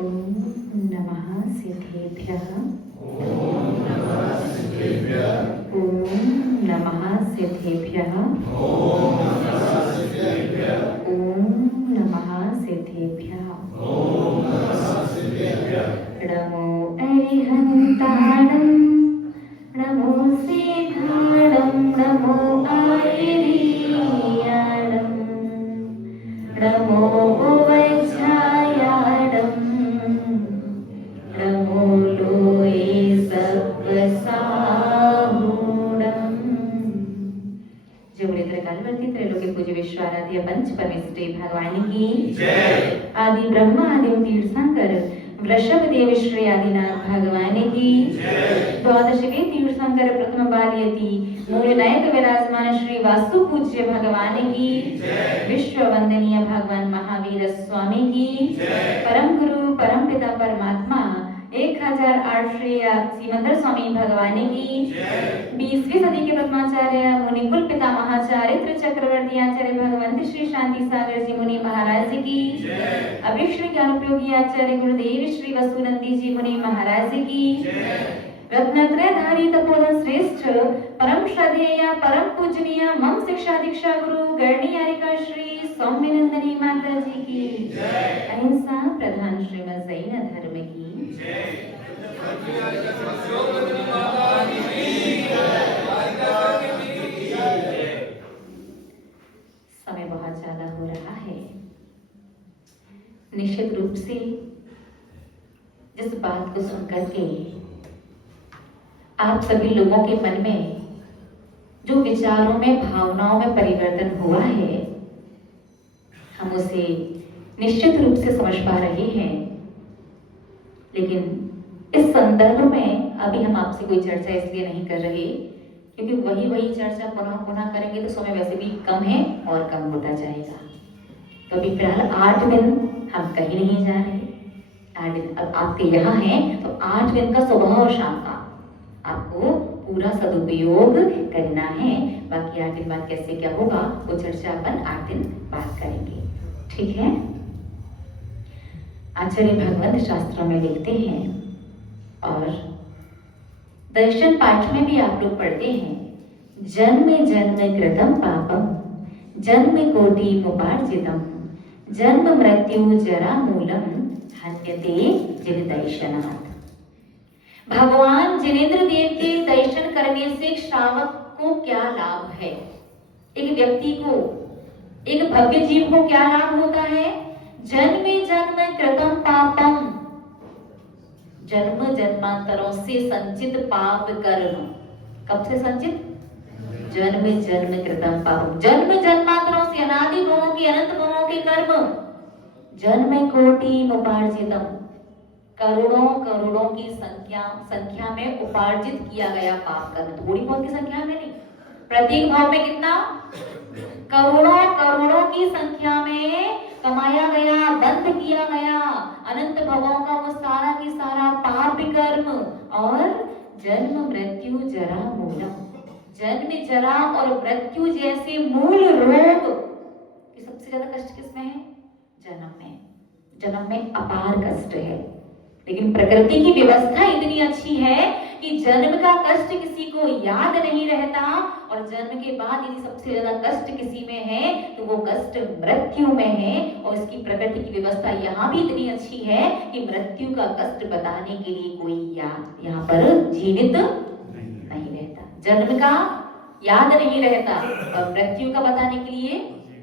ओम नमः सिद्धेभ्यः। ओम नमः सिद्धेभ्यः। ओम नमः सिद्धेभ्यः। ओम नमः सिद्धेभ्यः। ओम नमः सिद्धेभ्यः। ओम नमः सिद्धेभ्यः। नमो अरिहन्ताणं नमो सिद्धाणं नमो आयरीयाणं नमो वज्रायाणं नमो लोये सत्वसाहूणम्। जेवढे त्रिकालवर्ती त्रैलोक्य पूज्य विश्वाराध्य पंच परमेष्ठी भगवान की जय। आदि ब्रह्मा आदि तीर्थंकर वृषभ देव श्री आदिनाथ भगवान की जय। द्वादशवे तीर्थंकर प्रथम बालयति मूल नायक विराजमान श्री वास्तु पूज्य भगवान की जय। विश्व वंदनीय भगवान महावीर स्वामी की जय। परम गुरु परम पिता परमात्मा 1008 श्री सीमंदर स्वामी भगवान की जय। 20वीं सदी के प्रथमाचार्य मुनिकुल पिता महाचार्य चक्रवर्ती आचार्य भगवंत श्री शांति सागर जी मुनि महाराज की जय। अभिष्ण ज्ञान उपयोगी आचार्य गुरुदेव श्री वसुनंदी जी मुनि महाराज की जय। रत्नत्रयधारी तपोधन श्रेष्ठ परम श्रद्धेय परम पूजनीय मम शिक्षा दीक्षा गुरु गणियारिका श्री सौम्यनंदनी माता जी की जय। अहिंसा प्रधान श्रीमद जैन धर्म की जय। समय बहुत ज्यादा हो रहा है। निश्चित रूप से जिस बात को सुनकर के आप सभी लोगों के मन में जो विचारों में भावनाओं में परिवर्तन हुआ है, हम उसे निश्चित रूप से समझ पा रहे हैं। लेकिन इस संदर्भ में अभी हम आपसे कोई चर्चा इसलिए नहीं कर रहे क्योंकि वही चर्चा पुनः पुनः करेंगे तो समय वैसे भी कम है और कम होता जाएगा। तो अभी फिलहाल 8 दिन हम कहीं नहीं जा रहे। 8 दिन अब आपके यहाँ हैं तो 8 दिन का सुबह और शाम का आपको पूरा सदुपयोग करना है। बाकी 8 दिन बाद कैसे क्या होगा वो चर्चा अपन 8 दिन बाद करेंगे, ठीक है। आचार्य भगवंत शास्त्रों में लिखते हैं और दर्शन पाठ में भी आप लोग पढ़ते हैं, जन्म जन्म कृतम पापम जन्म कोटि मुपार्जितम जन्म मृत्यु जरा मूलम हन्यते जिन दर्शनात्। भगवान जिनेंद्र देव के दर्शन करने से श्रावक को क्या लाभ है? एक व्यक्ति को, एक भव्य जीव को क्या लाभ होता है? जन्म जन्म कृतम पापम, जन्म जन्मांतरों से संचित पाप कर्म। कब से संचित? जन्म जन्म कृतम पापम, जन्म जन्मांतरों से अनादि भवों के अनंत भवों के कर्म। जन्म कोटि उपार्जितम, करोड़ों करोड़ों की संख्या में उपार्जित किया गया पाप कर्म। थोड़ी बहुत की संख्या में नहीं, प्रत्येक भाव में कितना? करोड़ों करोड़ों की संख्या में कमाया गया, बंद किया गया अनंत भवों का वो सारा की सारा पाप कर्म। और जन्म मृत्यु जरा मूलम, जन्म जरा और मृत्यु जैसे मूल रोग की सबसे ज्यादा कष्ट किसमें है? जन्म में। जन्म में अपार कष्ट है। लेकिन प्रकृति की व्यवस्था इतनी अच्छी है कि जन्म का कष्ट किसी को याद नहीं रहता और जन्म के बाद यदि सबसे ज्यादा कष्ट किसी में है तो वो कष्ट मृत्यु में है। और इसकी प्रकृति की व्यवस्था यहाँ भी इतनी अच्छी है कि मृत्यु का कष्ट बताने के लिए कोई यहाँ पर जीवित नहीं रहता। जन्म का याद नहीं रहता और मृत्यु का बताने के लिए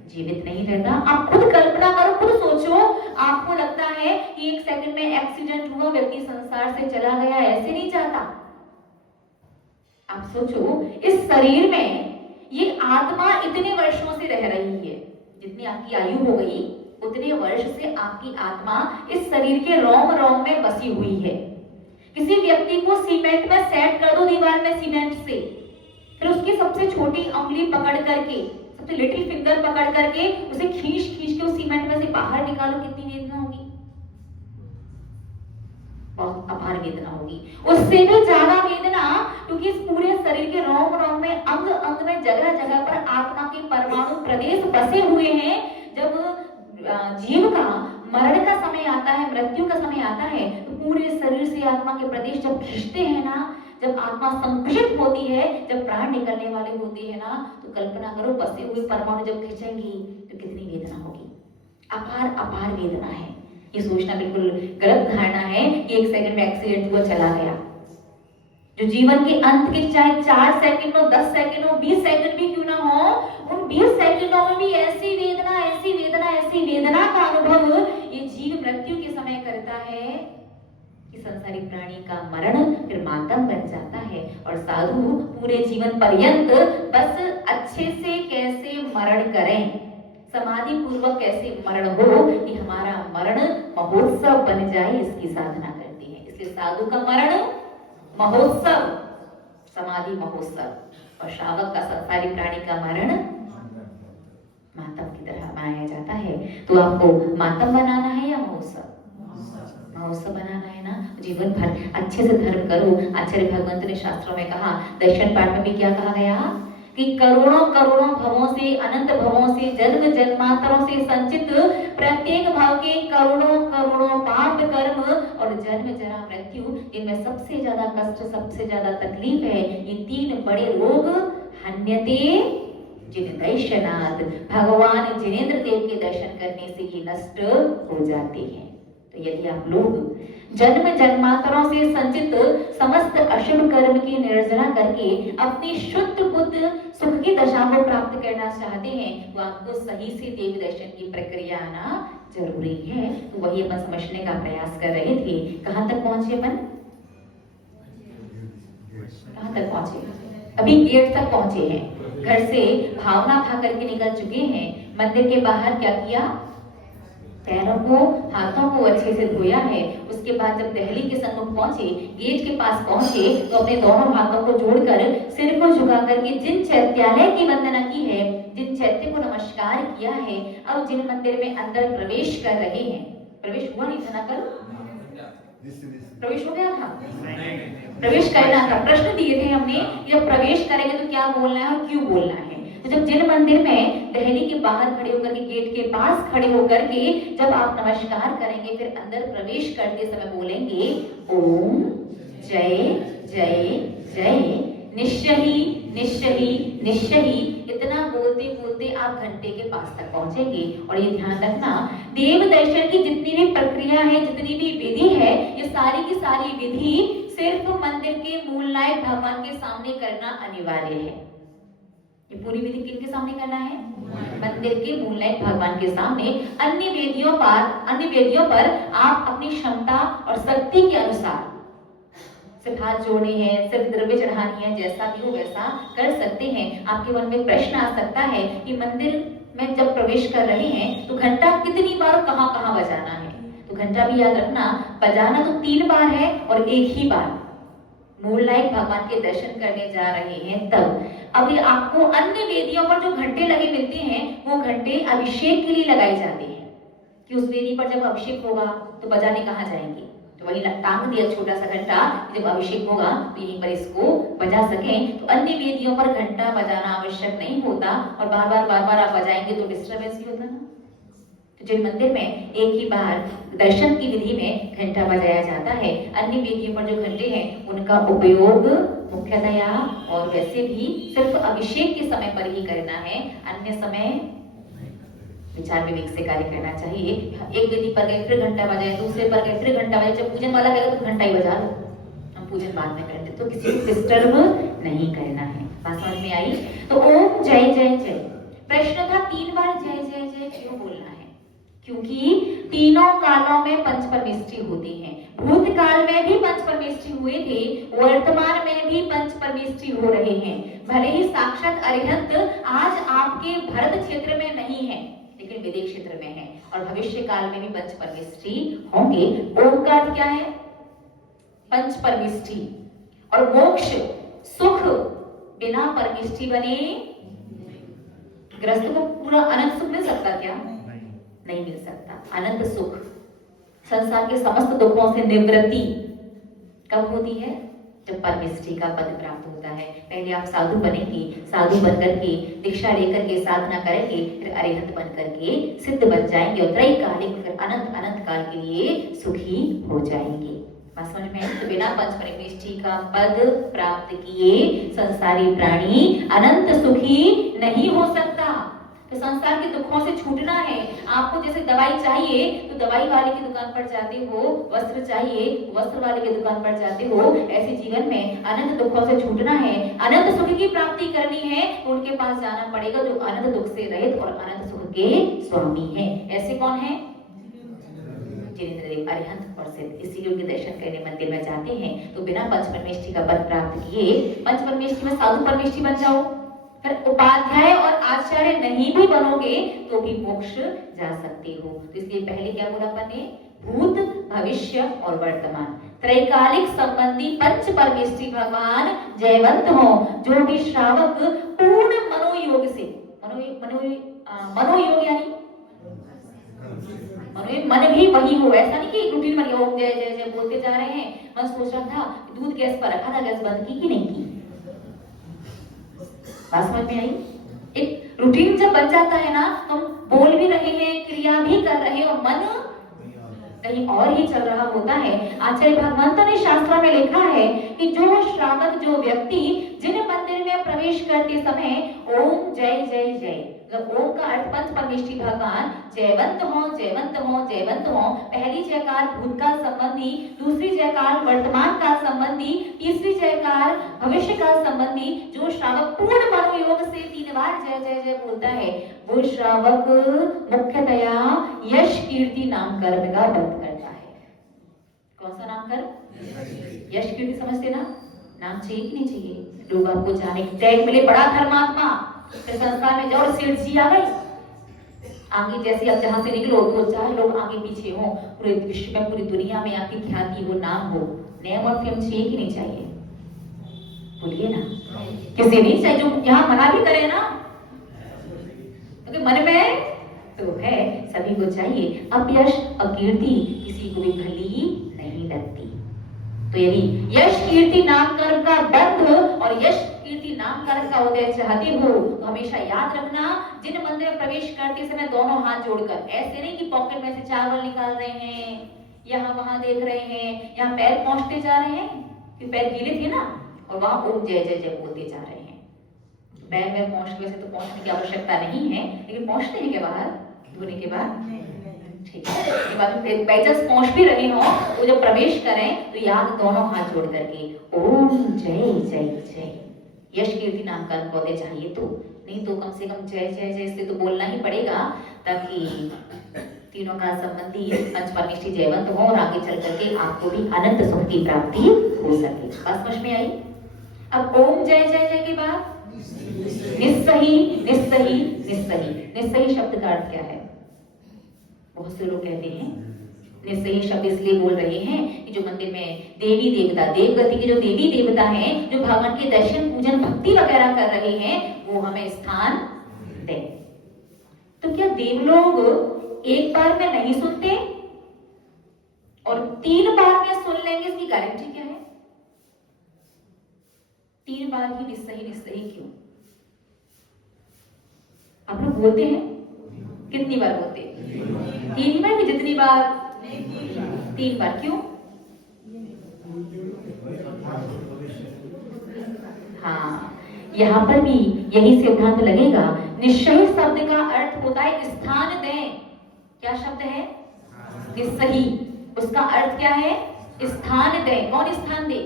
जीवित नहीं रहता। आप खुद कल्पना करो, खुद सोचो, आपको लगता है कि 1 सेकंड में एक्सीडेंट हुआ, व्यक्ति संसार से चला गया, ऐसे नहीं चाहता। आप सोचो, इस शरीर में ये आत्मा इतने वर्षों से रह रही है, जितनी आपकी आयु हो गई उतने वर्ष से आपकी आत्मा इस शरीर के रोम रोम में बसी हुई है। किसी व्यक्ति को सीमेंट में सेट कर दो, दीवार में सीमेंट से, फिर उसकी सबसे छोटी उंगली पकड़ करके, सबसे लिटिल फिंगर पकड़ करके उसे खींच खींच के उस सीमेंट में से बाहर निकालो, कितनी वेदना होगी? बहुत अपार वेदना होगी। उससे भी ज्यादा वेदना, क्योंकि इस पूरे शरीर के रोम रोम में अंग अंग में जगह जगह पर आत्मा के परमाणु प्रदेश बसे हुए हैं। जब जीव का मरण का समय आता है, मृत्यु का समय आता है, तो पूरे शरीर से आत्मा के प्रदेश जब खींचते हैं ना, जब आत्मा संकुचित होती है, जब प्राण निकलने वाले होते हैं ना, तो कल्पना करो बसे हुए परमाणु जब खींचेंगी तो कितनी वेदना होगी। अपार अपार वेदना है। ये सोचना बिल्कुल गलत धारणा है कि 1 सेकंड में एक्सीडेंट हुआ चला गया। जो जीवन के अंत के चाहे 4 सेकंड हो, 10 सेकंड हो, 20 सेकंड भी क्यों ना हो, उन 20 सेकंडों में भी ऐसी वेदना, ऐसी वेदना, ऐसी वेदना का अनुभव ये जीव मृत्यु के समय करता है कि संसारिक प्राणी का मरण फिर मातम बन जाता है। और साधु पूरे जीवन पर्यंत बस अच्छे से कैसे मरण करें, समाधि पूर्वक कैसे मरण हो, कि हमारा मरण महोत्सव बन जाए, इसकी साधना करती है। इसलिए साधु का मरण महोत्सव, समाधि महोत्सव, और श्रावक का संसारी प्राणी का मरण मातम की तरह मनाया जाता है। तो आपको मातम बनाना है या महोत्सव? महोत्सव बनाना है ना। जीवन भर अच्छे से धर्म करो। आचार्य भगवंत ने शास्त्रों में कहा, दर्शन पाठ में भी क्या कहा गया कि करोड़ों करोड़ों भवों से, अनंत भवों से, जन्म जन्मांतरों से संचित प्रत्येक भाव के करोड़ों करोड़ों पाप कर्म और जन्म जरा मृत्यु, इनमें सबसे ज्यादा कष्ट, सबसे ज्यादा तकलीफ है ये 3 बड़े रोग हन्यते जिन दर्शनात्, भगवान जिनेंद्र देव के दर्शन करने से ये नष्ट हो जाते हैं। तो यदि आप लोग जन्म जन्मांतरों से संचित समस्त अशुभ कर्म की निर्जना करके अपनी शुद्ध बुद्ध सुख की दशा को प्राप्त करना चाहते हैं, तो आपको सही से देव दर्शन की प्रक्रिया आना जरूरी है। तो वही अपन समझने का प्रयास कर रहे थे। कहां तक पहुंचे अपन? कहां तक पहुंचे? अभी गेट तक पहुंचे हैं। घर से भावना भा करके निकल चुके हैं। मंदिर के बाहर क्या किया? पैरों को, हाथों को अच्छे से धोया है। उसके बाद जब दहली के सम्मुख पहुंचे, गेट के पास पहुंचे, तो अपने दोनों हाथों को जोड़कर सिर को झुका करके जिन चैत्यालय की वंदना की है, जिन चैत्य को नमस्कार किया है, अब जिन मंदिर में अंदर प्रवेश कर रहे हैं, प्रवेश हुआ नहीं था ना कल? प्रवेश हो गया था? प्रवेश करना था। प्रश्न दिए थे हमने, जब प्रवेश करेंगे तो क्या बोलना है और क्यों बोलना है। तो जब जिन मंदिर में दहली के बाहर खड़े होकर के, गेट के पास खड़े होकर के जब आप नमस्कार करेंगे, फिर अंदर प्रवेश करते समय बोलेंगे ओम जय जय जय निश्चय निश्चय निश्चय। इतना बोलते बोलते आप घंटे के पास तक पहुंचेंगे। और ये ध्यान रखना, देव दर्शन की जितनी भी प्रक्रिया है, जितनी भी विधि है, ये सारी की सारी विधि सिर्फ मंदिर के मूलनायक भगवान के सामने करना अनिवार्य है। ये पूरी विधि किनके सामने करना है? मंदिर के मूलनायक भगवान के सामने। अन्य वेदियों पर आप अपनी क्षमता और शक्ति के अनुसार सिर्फ हाथ जोड़ने हैं, सिर्फ द्रव्य चढ़ानी है, जैसा भी हो वैसा कर सकते हैं। आपके मन में प्रश्न आ सकता है कि मंदिर में जब प्रवेश कर रहे हैं तो घंटा कितनी बार कहां कहां बजाना है? तो घंटा भी याद रखना, बजाना तो 3 बार है और एक ही बार मूलनायक भगवान के दर्शन करने जा रहे हैं तब। अब आपको अन्य वेदियों पर जो घंटे लगे मिलते हैं, वो घंटे अभिषेक के लिए लगाए जाते हैं कि उस वेदी पर जब अभिषेक होगा तो बजाने कहाँ जाएंगे, तो वही टांग दिया छोटा सा घंटा, जब अभिषेक होगा तो यहीं पर इसको बजा सकें। तो अन्य वेदियों पर घंटा बजाना आवश्यक नहीं होता, और बार बार आप बजाएंगे तो डिस्टर्बेंस भी होता ना। तो जिन मंदिर में एक ही बार दर्शन की विधि में घंटा बजाया जाता है, अन्य वेदियों पर जो घंटे हैं उनका उपयोग मुख्यतया और वैसे भी सिर्फ अभिषेक के समय पर ही करना है। अन्य समय विचार विवेक से कार्य करना चाहिए। एक वेदी पर गए फिर घंटा बजाए, दूसरे पर गए फिर घंटा बजाए, जब पूजन वाला कहेगा तो घंटा ही बजा लो, हम पूजन बाद में करते, तो किसी को डिस्टर्ब नहीं करना है। बात समझ में आई? तो ओम जय जय जय, प्रश्न था 3 बार जय जय जय क्यों बोलना है? क्योंकि तीनों कालों में पंचपरमेष्ठी होते हैं। भूतकाल में भी पंचपरमेष्ठी हुए थे, वर्तमान में भी पंचपरमेष्ठी हो रहे हैं। भले ही साक्षात अरिहंत आज आपके भरत क्षेत्र में नहीं है, लेकिन विदेश क्षेत्र में है, और भविष्य काल में भी पंचपरमेष्ठी होंगे। ओम का अर्थ क्या है? पंचपरमेष्ठी। और मोक्ष सुख बिना परमेष्ठी बने ग्रस्त को पूरा अनंत सुख मिल सकता क्या? नहीं मिल सकता। अनंत सुख, संसार के समस्त दुखों से निवृत्ति कब होती है? जब परमेष्ठी का पद प्राप्त होता है। पहले आप साधु बनेंगे, साधु बनकर के दीक्षा लेकर के साधना करेंगे, फिर अरिहंत बन करके सिद्ध बन जाएंगे और त्रैकालिक फिर अनंत अनंत काल के लिए सुखी हो जाएंगे। बात समझ में आई? तो बिना पंच परमेष्ठी का पद प्राप्त किए संसारी प्राणी अनंत सुखी नहीं हो सकता। तो संसार के दुखों से छूटना है। आपको जैसे दवाई चाहिए तो दवाई वाले की दुकान पर जाते हो, वस्त्र चाहिए वस्त्र वाले की दुकान पर जाते हो, ऐसे जीवन में अनंत दुखों से छूटना है, अनंत सुख की प्राप्ति करनी है तो उनके पास जाना पड़ेगा जो अनंत दुख से रहित और अनंत सुख के स्वामी हैं। ऐसे कौन है? जिनेंद्र देव अरिहंत और सिद्ध। इसीलिए उनके दर्शन करने मंदिर में जाते हैं। तो बिना पंच परमेष्ठी का पद प्राप्त किए, पंच परमेष्ठी में साधु परमेष्ठी बन जाओ, फिर उपाध्याय और आचार्य नहीं भी बनोगे तो भी मोक्ष जा सकते हो। तो इसलिए पहले क्या बोला अपन ने? भूत भविष्य और वर्तमान त्रैकालिक संबंधी पंच परमेष्ठी भगवान जयवंत हो। जो भी श्रावक पूर्ण मनोयोग से, मनोयोग यानी मन भी वही हो, ऐसा नहीं कि रूटीन में ओम जय जय जय बोलते जा रहे हैं। मन सोच रहा था दूध गैस पर रखा था, गैस बंद की कि नहीं की। बात समझ में आई? एक रूटीन जब बन जाता है ना, हम बोल भी रहे हैं, क्रिया भी कर रहे हैं और मन कहीं और ही चल रहा होता है। आचार्य भगवंत ने शास्त्र में लिखा है कि जो श्रावक, जो व्यक्ति जिन मंदिर में प्रवेश करते समय ओम जय जय जय, मतलब ओम का अर्थ पंच परमेष्ठी भगवान जयवंत हो जयवंत हो जयवंत हो। पहली जयकार भूतकाल संबंधी, दूसरी जयकार वर्तमान काल संबंधी, तीसरी जयकार भविष्य काल संबंधी। जो श्रावक पूर्ण मनोयोग से 3 बार जय जय जय बोलता है वो श्रावक मुख्यतया यश कीर्ति नाम कर्म का व्रत करता है। कौन सा नाम कर्म? यश कीर्ति समझते ना? नाम चाहिए कि नहीं चाहिए? लोग आपको जाने टैग मिले, बड़ा धर्मात्मा, फिर संस्था में जाओ, सेठ जी आ गई आगे, जैसे आप जहां से निकलो तो 4 लोग आगे पीछे हो, पूरे विश्व में पूरी दुनिया में आपकी ख्याति हो, नाम हो। नेम और फेम चाहिए कि नहीं चाहिए? बोलिए ना, किसी नहीं चाहिए? जो यहाँ मना भी करे ना, क्योंकि मन में तो है, सभी को चाहिए। अपयश अकीर्ति किसी को भी भली नहीं लगती। तो यदि यश कीर्ति नाम कर्म का बंध और यश कीर्ति नाम कर्म का उदय चाहते हो तो हमेशा याद रखना, जिन मंदिर में प्रवेश करते समय दोनों हाथ जोड़कर, ऐसे नहीं कि पॉकेट में से चावल निकाल रहे हैं, यहाँ वहां देख रहे हैं, यहाँ पैर पहुंचते जा रहे हैं, कि पैर गीले थे ना, और वहां ओम जय जय जय बोलते जा रहे हैं। पैर में पहुंच, वैसे तो पहुंचने की आवश्यकता नहीं है, लेकिन पहुंचते हैं के बाहर धोने के बाद, ठीक है, बैचस पहुंच भी रहे हो तो जब प्रवेश करें तो याद दोनों हाथ जोड़ करके ओम जय जय जय। यश कीर्ति नाम कर्म को चाहिए तो, नहीं तो कम से कम जय जय जय से तो बोलना ही पड़ेगा, ताकि तीनों का संबंधी पंच परमेष्ठी जयवंत हो और आगे चल करके आपको भी अनंत सुख की प्राप्ति हो सके। बात समझ में आई? अब ओम जय जय जय के बाद निस्सही निस्सही निस्सही। निस्सही शब्द का अर्थ क्या है? बहुत से लोग कहते हैं निस्सही शब्द इसलिए बोल रहे हैं कि जो मंदिर में देवी देवता, देवगति के जो देवी देवता हैं, जो भगवान के दर्शन पूजन भक्ति वगैरह कर रहे हैं, वो हमें स्थान दें। तो क्या देवलोग एक बार में नहीं सुनते और 3 बार में सुन लेंगे, इसकी गारंटी क्या है? 3 बार ही निस्सही निस्सही क्यों? आप लोग बोलते हैं, कितनी बार बोलते हैं? 3 बार कि जितनी बार? 3 बार। क्यों? हाँ, यहाँ पर भी यही सिद्धांत लगेगा। निस्सही शब्द का अर्थ होता है स्थान दें। क्या शब्द है? निस्सही। उसका अर्थ क्या है? स्थान दें। कौन स्थान दे?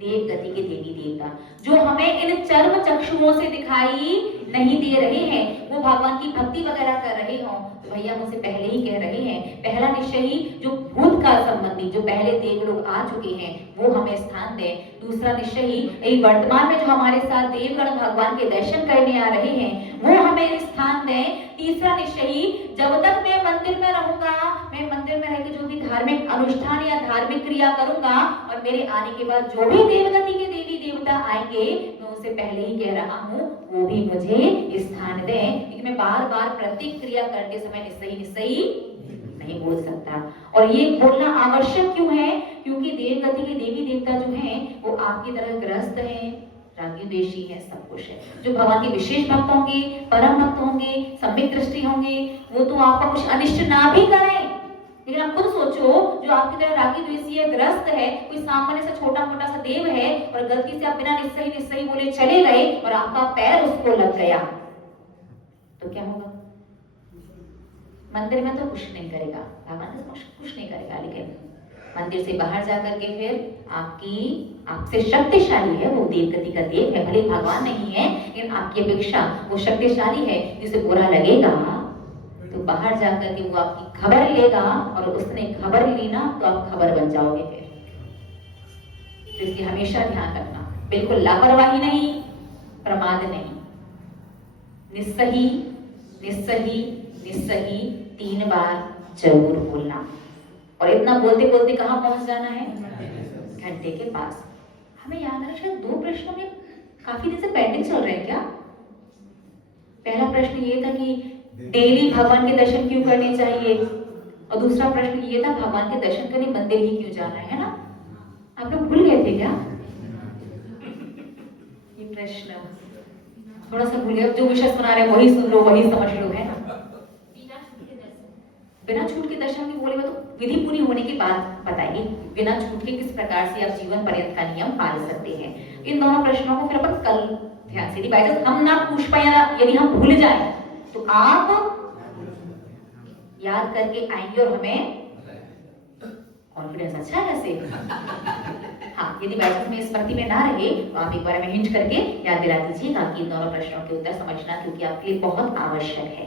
देव गति के देवी देवता, जो हमें इन चर्म चक्षुओं से दिखाई नहीं दे रहे हैं, वो भगवान की भक्ति वगैरह कर रहे हो तो भैया मुझसे पहले ही कह रहे हैं, पहला निश्चयी जो भूतकाल संबंधी, जो पहले देव लोग आ चुके हैं, वो हमें स्थान दे। दूसरा निश्चयी वर्तमान में जो हमारे साथ देवगण भगवान के दर्शन करने आ रहे हैं, वो हमें स्थान दें। तीसरा निश्चयी, जब तक मैं मंदिर में रहूंगा, मैं मंदिर में रहकर जो भी धार्मिक अनुष्ठान या धार्मिक क्रिया करूंगा, और मेरे आने के बाद जो भी देवगति के देवी देवता आएंगे, मैं उनसे पहले ही कह रहा हूँ, वो भी मुझे स्थान दें, क्योंकि मैं बार बार प्रत्येक क्रिया करते समय निस्सही निस्सही नहीं बोल सकता। और ये बोलना आवश्यक क्यों है? क्योंकि देवगति के देवी देवता जो हैं वो आपकी तरह ग्रस्त हैं, रागी द्वेषी है, सब कुछ है। जो भगवान के विशेष भक्त होंगे, परम भक्त होंगे, सम्यक दृष्टि होंगे, वो तो आपका कुछ अनिष्ट ना भी करें, लेकिन आप खुद सोचो जो आपकी तरह रागी द्वेषी है, ग्रस्त है, कोई सामान्य सा छोटा मोटा सा देव है और गलती से आप बिना निस्सही बोले चले गए और आपका पैर उसको लग गया, तो क्या होगा? मंदिर में तो कुछ नहीं करेगा, भगवान से कुछ नहीं करेगा, लेकिन मंदिर से बाहर जाकर के फिर आपसे शक्तिशाली है वो देवगति का देव है, भले भगवान नहीं है लेकिन आपकी अपेक्षा वो शक्तिशाली है, जिसे बुरा लगेगा तो बाहर जाकर के वो आपकी खबर लेगा और उसने खबर ली ना तो आप खबर बन जाओगे फिर। तो इसलिए हमेशा ध्यान रखना, बिल्कुल लापरवाही नहीं, प्रमाद नहीं, निस्सही निस्सही निस्सही 3 बार जरूर बोलना। और इतना बोलते बोलते कहाँ पहुंच जाना है? घंटे के पास। हमें याद है शायद 2 प्रश्नों में काफी दिन से पेंडिंग चल रहे हैं क्या? पहला प्रश्न ये था कि डेली भगवान के दर्शन क्यों करने चाहिए, और दूसरा प्रश्न ये था भगवान के दर्शन करने मंदिर ही क्यों जाना है ना? आप लोग भूल गए थे क्या ये प्रश्न? थोड़ा सा भूल गए, जो विषय सुना रहे वही सुन लो, वही समझ लो, है ना? बिना छूट के दर्शन की बोले तो विधि पूरी होने के बाद बताइए बिना छूट के किस प्रकार से आप जीवन पर्यंत का नियम पाल सकते हैं। इन दोनों प्रश्नों को फिर अपन कल ध्यान से, बाई चांस हम ना पूछ पाए या यदि हम भूल जाए तो आप याद करके आएंगे और हमें कॉन्फिडेंस अच्छा है ऐसे। हाँ, यदि बाई चांस में स्मृति में ना रहे तो आप एक बार हमें हिंट करके याद दिला दीजिएगा कि इन दोनों प्रश्नों के उत्तर समझना क्योंकि आपके लिए बहुत आवश्यक है।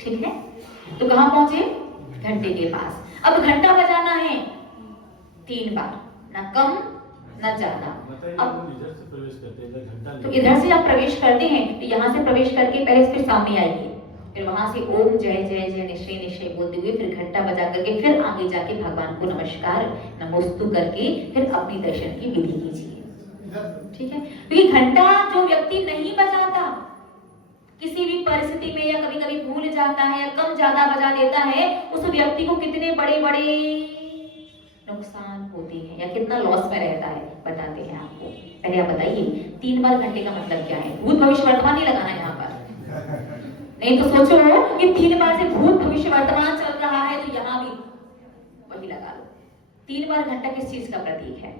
ठीक है, तो कहां पहुंचे? घंटे के पास। अब घंटा बजाना है 3 बार, ना कम ना ज्यादा। अब इधर से प्रवेश करते हैं, घंटा तो इधर से आप प्रवेश करते हैं तो यहाँ से प्रवेश करके पहले फिर सामने आइए, फिर वहां से ओम जय जय जय निश्चय निश्चय बोलते हुए फिर घंटा बजा करके फिर आगे जाके भगवान को नमस्कार नमोस्तु करके फिर अपनी दर्शन की विधि कीजिए। ठीक है, क्योंकि घंटा जो व्यक्ति नहीं बजाता, किसी भी परिस्थिति में या कभी कभी भूल जाता है या कम ज्यादा बजा देता है, उस व्यक्ति को कितने बड़े बड़े नुकसान होते हैं या कितना लॉस में रहता है बताते हैं आपको। पहले आप बताइए 3 बार घंटे का मतलब क्या है? भूत भविष्य वर्तमान नहीं लगाना यहाँ पर, नहीं तो सोचो कि 3 बार से भूत भविष्य वर्तमान चल रहा है तो यहाँ भी वही लगा लो। 3 बार घंटा किस चीज का प्रतीक है?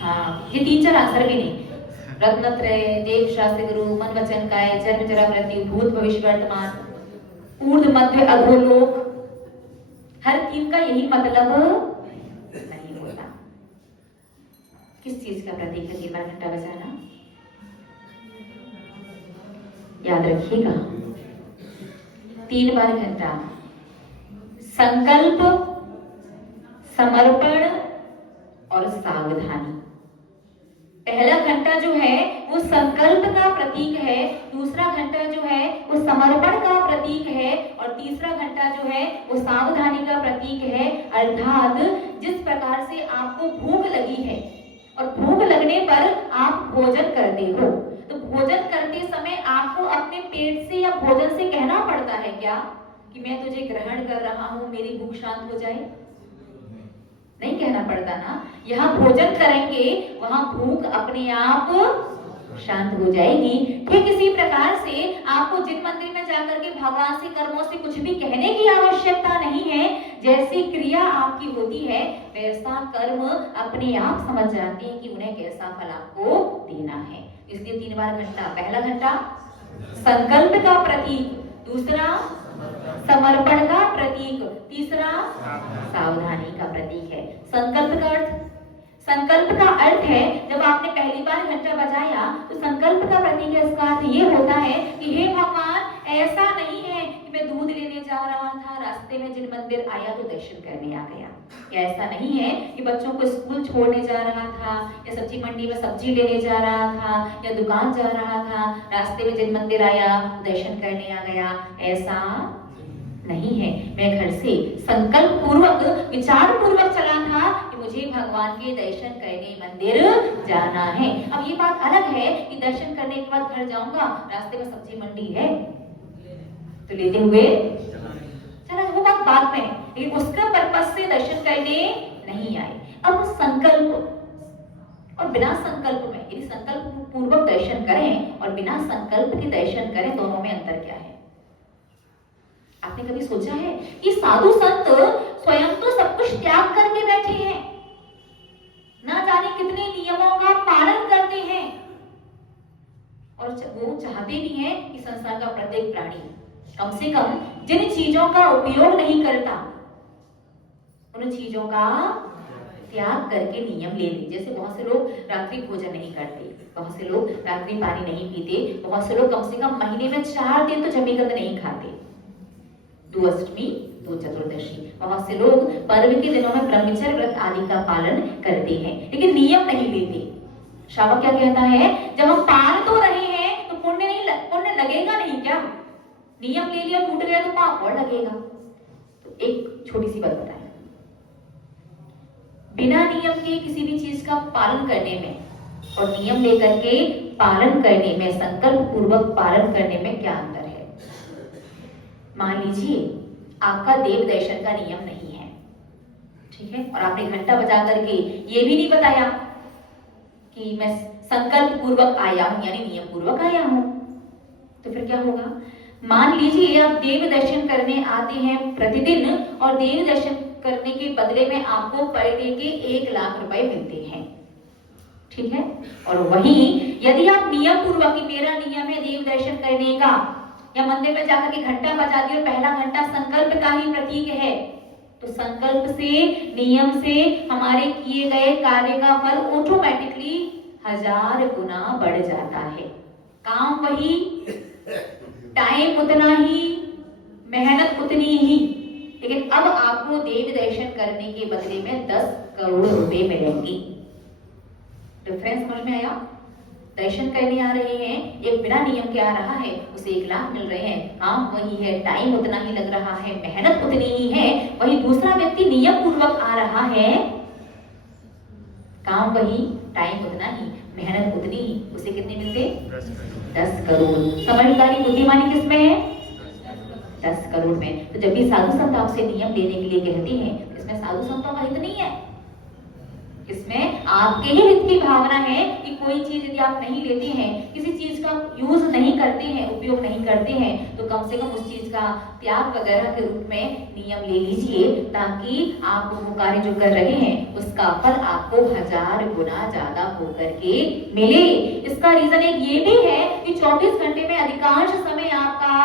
हाँ, ये 3-4 आंसर भी नहीं। रत्नत्रय, देव शास्त्र गुरु, मन वचन काय, जन्म जरा मृत्यु, भूत भविष्य वर्तमान, ऊर्ध्व मध्य अधोलोक, हर 3 का यही मतलब नहीं होता। किस चीज का प्रतीक है 3 बार घंटा बजाना? याद रखिएगा 3 बार घंटा संकल्प, समर्पण और सावधानी। पहला घंटा जो है वो संकल्प का प्रतीक है, दूसरा घंटा जो है वो समर्पण का प्रतीक है और तीसरा घंटा जो है वो सावधानी का प्रतीक है। अर्थात जिस प्रकार से आपको भूख लगी है और भूख लगने पर आप भोजन करते हो, तो भोजन करते समय आपको अपने पेट से या भोजन से कहना पड़ता है क्या कि मैं तुझे ग्रहण कर रहा हूं, मेरी भूख शांत हो जाए? नहीं कहना पड़ता ना। यहाँ भोजन करेंगे वहां भूख अपने आप शांत हो जाएगी। ठीक इसी प्रकार से आपको जिन मंदिर में जाकर के भगवान से कर्मों से कुछ भी कहने की आवश्यकता नहीं है, जैसी क्रिया आपकी होती है वैसा कर्म अपने आप समझ जाते हैं कि उन्हें कैसा फल आपको देना है। इसलिए 3 बार घंटा, पहला घंटा संकल्प का प्रतीक, दूसरा समर्पण का प्रतीक, तीसरा सावधानी का प्रतीक है। संकल्प का अर्थ है जब आपने पहली बार घंटा बजाया तो संकल्प का प्रतीक है, इसका अर्थ ये होता है कि हे भगवान, ऐसा नहीं है कि मैं दूध लेने जा रहा था, रास्ते में जिन मंदिर आया तो दर्शन करने आ गया, या ऐसा नहीं है कि बच्चों को स्कूल छोड़ने जा रहा था या सब्जी मंडी में सब्जी लेने जा रहा था या दुकान जा रहा था, रास्ते में जिन मंदिर आया दर्शन करने आ गया, ऐसा नहीं है। मैं घर से संकल्प पूर्वक विचार पूर्वक चला था कि मुझे भगवान के दर्शन करने मंदिर जाना है। अब ये बात अलग है कि दर्शन करने के बाद घर जाऊंगा, रास्ते में सब्जी मंडी है तो लेते हुए चला, वो लेकिन उसका पर्पस से दर्शन करने नहीं आए। अब संकल्प और बिना संकल्प में, यदि संकल्प पूर्वक दर्शन करें और बिना संकल्प के दर्शन करें, दोनों में अंतर क्या है? आपने कभी सोचा है कि साधु संत स्वयं तो सब कुछ त्याग करके बैठे हैं, ना जाने कितने नियमों का पालन करते हैं, और वो चाहते भी हैं कि संसार का प्रत्येक प्राणी कम से कम जिन चीजों का उपयोग नहीं करता उन चीजों का त्याग करके नियम ले ले। जैसे बहुत से लोग रात्रि भोजन नहीं करते, बहुत से लोग रात्रि पानी नहीं पीते, बहुत से लोग कम से कम महीने में 4 दिन तो जमीकंद नहीं खाते, 2 अष्टमी 2 चतुर्दशी। बहुत से लोग पर्व के दिनों में ब्रह्मचर्य व्रत आदि का पालन करते हैं, लेकिन नियम नहीं लेते। श्रावक क्या कहता है, जब हम पाल तो रहे हैं तो पुण्य लगेगा नहीं क्या? नियम ले लिया, टूट गया तो पाप और लगेगा। तो एक छोटी सी बात बताएं, बिना नियम के किसी भी चीज का पालन करने में और नियम लेकर के पालन करने में, संकल्प पूर्वक पालन करने में क्या अंतर है? मान लीजिए आपका देव दर्शन का नियम नहीं है, ठीक है, और आपने घंटा बजा करके ये भी नहीं बताया कि मैं संकल्प पूर्वक आया हूं, यानी नियम पूर्वक आया हूं, तो फिर क्या होगा? मान लीजिए आप देव दर्शन करने आते हैं प्रतिदिन और देव दर्शन करने के बदले में आपको पर डे के 1 लाख रुपए मिलते हैं, ठीक है, और वहीं यदि आप नियम पूर्वक, मेरा नियम है देव दर्शन करने का, या मंदिर में जाकर के घंटा बजा दिया, पहला घंटा संकल्प का ही प्रतीक है, तो संकल्प से, नियम से हमारे किए गए कार्य का फल ऑटोमेटिकली 1000 गुना बढ़ जाता है। काम वही, टाइम उतना ही, मेहनत उतनी ही, लेकिन अब आपको देव दर्शन करने के बदले में 10 करोड़ रुपए मिलेंगे। डिफरेंस समझ में आया? दर्शन करने आ रहे हैं, एक बिना नियम के आ रहा है, उसे 1 लाख मिल रहे हैं, काम वही है, टाइम उतना ही लग रहा है, मेहनत उतनी ही है। वही दूसरा व्यक्ति नियम पूर्वक आ रहा है, काम वही, टाइम उतना ही, मेहनत उतनी ही, उसे कितने मिलते? 10 करोड़। समझदारी बुद्धिमानी किसमें है? 10 करोड़ में। तो जब भी साधु संत आपसे नियम लेने के लिए कहते हैं, इसमें साधु संतों का हित नहीं है, इसमें आपके ही हित की भावना है कि कोई चीज यदि आप नहीं लेते हैं, किसी चीज का यूज नहीं करते हैं, उपयोग नहीं करते हैं, तो कम से कम उस चीज का त्याग वगैरह के रूप में नियम ले लीजिए, ताकि आप वो कार्य जो कर रहे हैं उसका फल आपको 1000 गुना ज्यादा होकर के मिले। इसका रीजन एक ये भी है कि 24 घंटे में अधिकांश समय आपका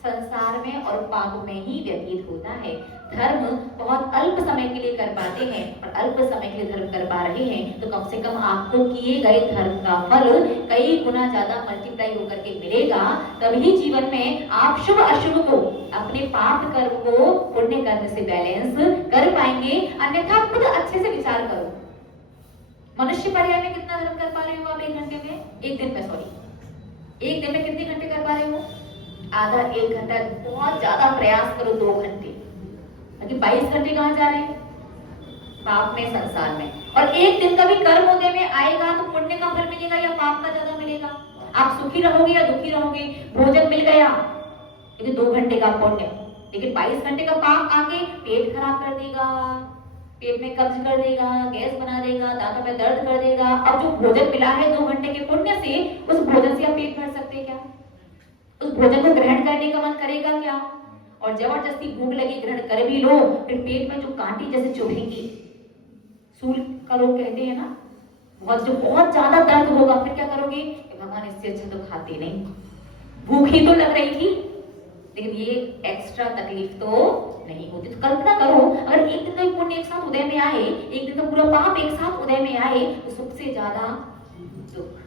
संसार में और पाप में ही व्यतीत होता है। धर्म बहुत अल्प समय के लिए कर पाते हैं, और अल्प समय के लिए धर्म कर पा रहे हैं, तो कम से कम आपको किए गए धर्म का फल कई गुना ज्यादा मल्टीप्लाई होकर के मिलेगा। तभी जीवन में आप शुभ अशुभ को, अपने पाप कर्म को पुण्य कर्म से बैलेंस कर पाएंगे। अन्यथा खुद अच्छे से विचार करो, मनुष्य पर्याय में कितना धर्म कर पा रहे हो आप 1 घंटे में? एक दिन में कितने घंटे कर पा रहे हो? आधा 1 घंटा, बहुत ज्यादा प्रयास करो 2 घंटे, लेकिन 22 घंटे कहाँ जा रहे हैं? पाप में, संसार में। और एक दिन का भी कर्म उदय में आएगा तो पुण्य का फल मिलेगा या पाप का ज्यादा मिलेगा? आप सुखी रहोगे या दुखी रहोगे? भोजन मिल गया लेकिन 2 घंटे का पुण्य, लेकिन 22 घंटे का पाप आके पेट खराब कर देगा, पेट में कब्ज कर देगा, गैस बना देगा, दांतों में दर्द कर देगा। अब जो भोजन मिला है 2 घंटे के पुण्य से, उस भोजन से आप पेट भर सकते क्या? उस भोजन को ग्रहण करने का मन करेगा क्या? और जबरदस्ती भूख लगी, ग्रहण कर भी लो, फिर पेट में जो कांटे जैसे चुभेंगे, सूल का रोग कहते हैं ना, बहुत ज्यादा दर्द होगा, फिर क्या करोगे? भगवान इससे अच्छा तो खाते नहीं, भूख ही तो लग रही थी, लेकिन ये एक्स्ट्रा तकलीफ तो नहीं होती। तो कल्पना करो, अगर एक दिन तो पुण्य एक साथ उदय में आए, एक दिन तो पूरा पाप एक साथ उदय में आए, तो सुख से ज्यादा दुख,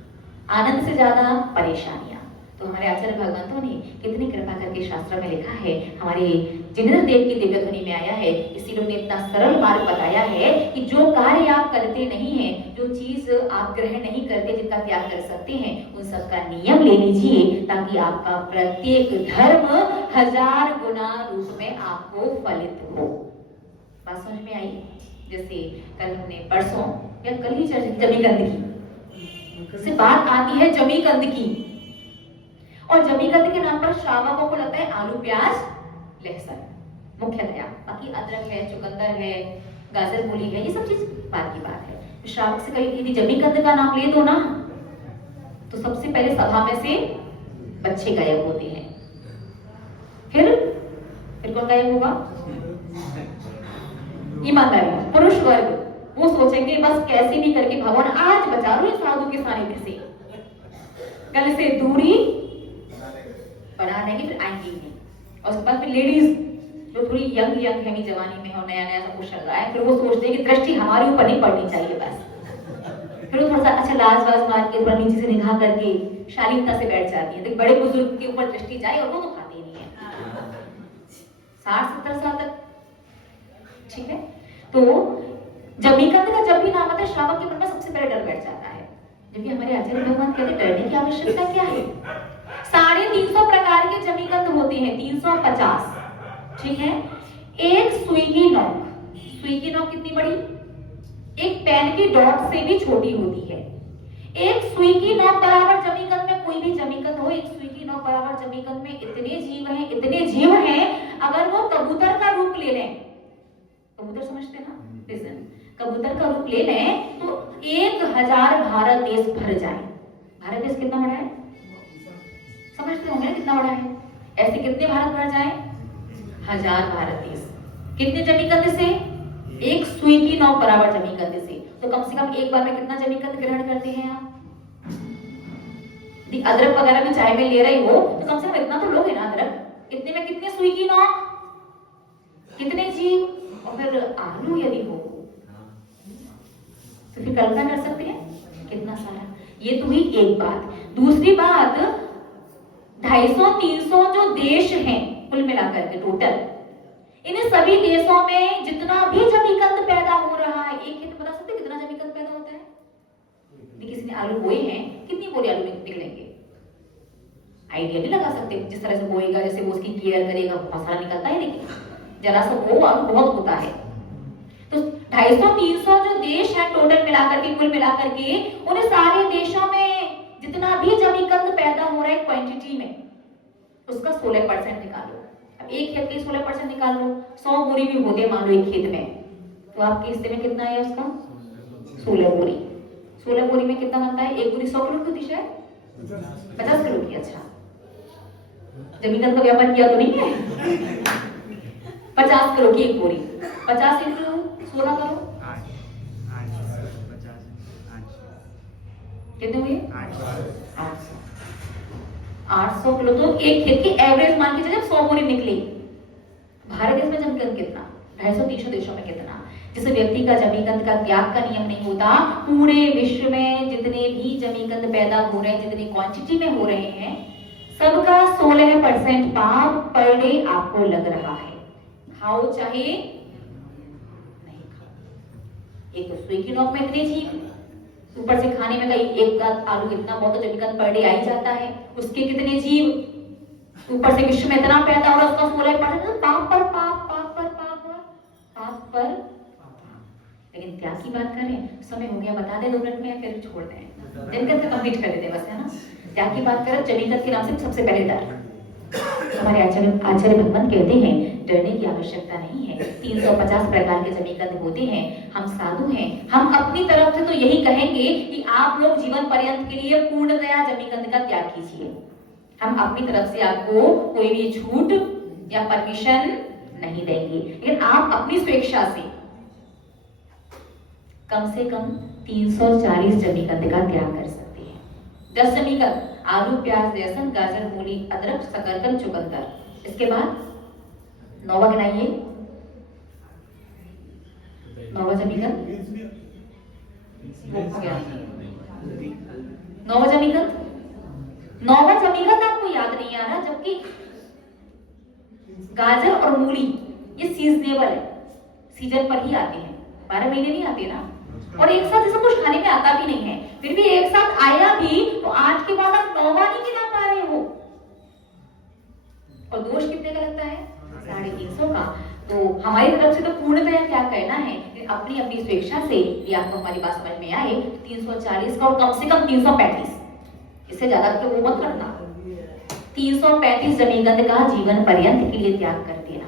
आनंद से ज्यादा परेशानियां। तो हमारे आचार्य भगवंतों ने कितनी कृपा करके शास्त्र में लिखा है, हमारे जिनेन्द्र देव की दिव्य ध्वनि में आया है। इसी लोग ने इतना सरल मार्ग बताया है कि जो कार्य आप करते नहीं हैं, जो चीज आप ग्रहण नहीं करते, जिनका त्याग कर सकते हैं, उन सब का नियम ले लीजिए, ताकि आपका प्रत्येक धर्म 1000 गुना रूप में आपको फलित हो। बात समझ में आई? जैसे कल हमने परसों या कल ही जमीकंद की से बात आती है, जमीकंद की, और जमीकंद के नाम पर श्रावकों को लगता है आलू प्याज लहसुन। मुख्यतया। बाकी अदरक है, चुकंदर है, गाजर मूली है, ये सब चीज बात की बात है। श्रावक से कभी यदि जमीकंद का नाम ले दो ना तो सबसे पहले सभा में से बच्चे गायब होते हैं। फिर कौन गायब होगा? ईमानदारी पुरुष वर्ग। वो सोचेंगे बस कैसे भी करके भगवान आज बचा लो इस साधु के सानिध्य से, गले से दूरी बढ़ा देंगे, फिर आएंगे नहीं। और उसके बाद फिर लेडीज जो थोड़ी यंग है, जवानी में हो, नया नया सब कुछ चल रहा है, फिर वो सोचते हैं कि दृष्टि हमारे ऊपर नहीं पड़नी चाहिए बस। फिर वो थोड़ा सा अच्छा लाज वाज मार के थोड़ा नीचे से निगाह करके शालीनता से बैठ जाती है। तो बड़े बुजुर्ग के ऊपर दृष्टि जाए और वो तो खाते ही नहीं है 60-70 साल तक। ठीक है, तो जमीकंद का जब भी नाम आता है श्रावक के मन में सबसे पहले डर बैठ जाता है। जबकि हमारे आचार्य भगवान कहते हैं डरने की आवश्यकता क्या है? 350 प्रकार के जमीकंद होते हैं, 350। ठीक है, एक सुई की नोक कितनी बड़ी? एक पेन की डॉट से भी छोटी होती है। एक सुई की नोक बराबर जमीकंद में कोई भी जमीकंद हो, एक सुई की नोक बराबर जमीकंद में इतने जीव हैं, अगर वो कबूतर का रूप ले लें, कबूतर समझते हैं ना, लिसन, कबूतर का रूप ले लें तो 1000 भारत देश भर जाए। भारत देश कितना बड़ा है? समझते होंगे ना कितना बड़ा है? ऐसे कितने भारत भर जाए? 1000 भारत देश। कितने जमीकंद से? एक सुई की नोक बराबर जमीकंद से। तो कम से कम एक बार में कितना जमीकंद ग्रहण करते हैं आप? अदरक वगैरह भी चाय में ले रही हो तो कम से कम इतना तो लोगे ना अदरक। इतने में कितने सुई की नोक, कितने जीव? और फिर आलू यदि हो तो फिर कल्पना कर सकते हैं कितना सारा। ये तो हुई एक बात। दूसरी बात, 250-300 जो देश हैं कुल मिलाकर के टोटल, इन सभी देशों में जितना भी जमीकंद पैदा हो रहा है, एक खेत बता सकते कितना जमीकंद पैदा होता है? किसी ने आलू बोए हैं, कितनी बोरी आलू निकलेंगे? आइडिया नहीं लगा सकते। जिस तरह से बोएगा, जैसे वो उसकी केयर करेगा, बहुत सारा निकलता है, लेकिन जरा सा वो बहुत होता है। तो 250-300 जो देश है टोटल मिलाकर के, कुल मिलाकर के, उन सारे देशों में जितना भी जमीकंद पैदा हो रहा है क्वांटिटी में, उसका 16% निकालो। अब एक खेत के 16% निकाल लो, 100 बोरी भी होते मान लो एक खेत में, तो आपके हिस्से में कितना है उसका? 16 बोरी। 16 बोरी में कितना बनता है? एक बोरी 100 किलो की होती है, 50 किलो की। अच्छा, जमीकंद का व्यापार किया तो नहीं है? 50 किलो की एक बोरी, 50 इंटू 16 करो, कितने हुए? 800 किलो। तो एक खेत की एवरेज मान के जब 100 बोरी निकली, भारत देश में जमीकंद कितना? 250-300 देशों में कितना? जिस व्यक्ति का जमीकंद का त्याग का नियम नहीं होता, पूरे विश्व में जितने भी जमीकंद पैदा हो रहे हैं, जितनी क्वांटिटी में हो रहे हैं, सबका 16% पाप पर डे आपको लग रहा है। खाओ चाहे नहीं खाओ। एक तो सुई की नोक में इतने जीव, ऊपर से खाने में कहीं एक आलू इतना बहुत तो जमीकंद पर डे आ ही जाता है, उसके कितने जीव, ऊपर से विश्व में इतना पैदा हो रहा है, उसका 16% पाप पर पाप, पाप पर पाप, पाप पर। लेकिन त्याग की बात करें, समय हो गया, बता दे 2 मिनट में, फिर छोड़ दें, दिन का कंप्लीट कर देते बस, है ना। त्याग की बात करें, जमीकंद के नाम से सबसे पहले डर। हमारे आचार्य भगवान कहते हैं डरने की आवश्यकता नहीं है। 350 प्रकार के जमीकंद होते हैं। हम साधु हैं, हम अपनी तरफ से तो यही कहेंगे कि आप लोग जीवन पर्यंत के लिए पूर्णतया जमीकंद का त्याग कीजिए। हम अपनी तरफ से आपको कोई भी छूट या परमिशन नहीं देंगे, लेकिन आप अपनी स्वेच्छा से कम से कम 340 जमीकंद का त्याग कर सकते हैं। 10 जमीकंद, आलू, प्याज, लहसुन, गाजर, मूली, अदरक, शकरकंद, चुकंदर। इसके बाद 9वां गिनाइए, 9वां जमीकंद, 9वां जमीकंद, 9वां जमीकंद आपको याद नहीं आ रहा, जबकि गाजर और मूली ये सीजनेबल है, सीजन पर ही आते हैं, 12 महीने नहीं आते ना। और एक साथ जैसा कुछ खाने में आता भी नहीं है, फिर भी एक साथ आया भी तो आज के बाद आप 9वां नहीं गिना पा रहे हो। और दोष कितने का लगता है? 350 का। तो हमारी तरफ से तो पूर्णतया क्या कहना है, अपनी अपनी स्वेच्छा से भी आपको हमारी बात समझ में आए, 340 का और कम से कम 335, इससे ज्यादा तो वो मत करना। 335 जमीकंद का जीवन पर्यंत के लिए त्याग कर देना।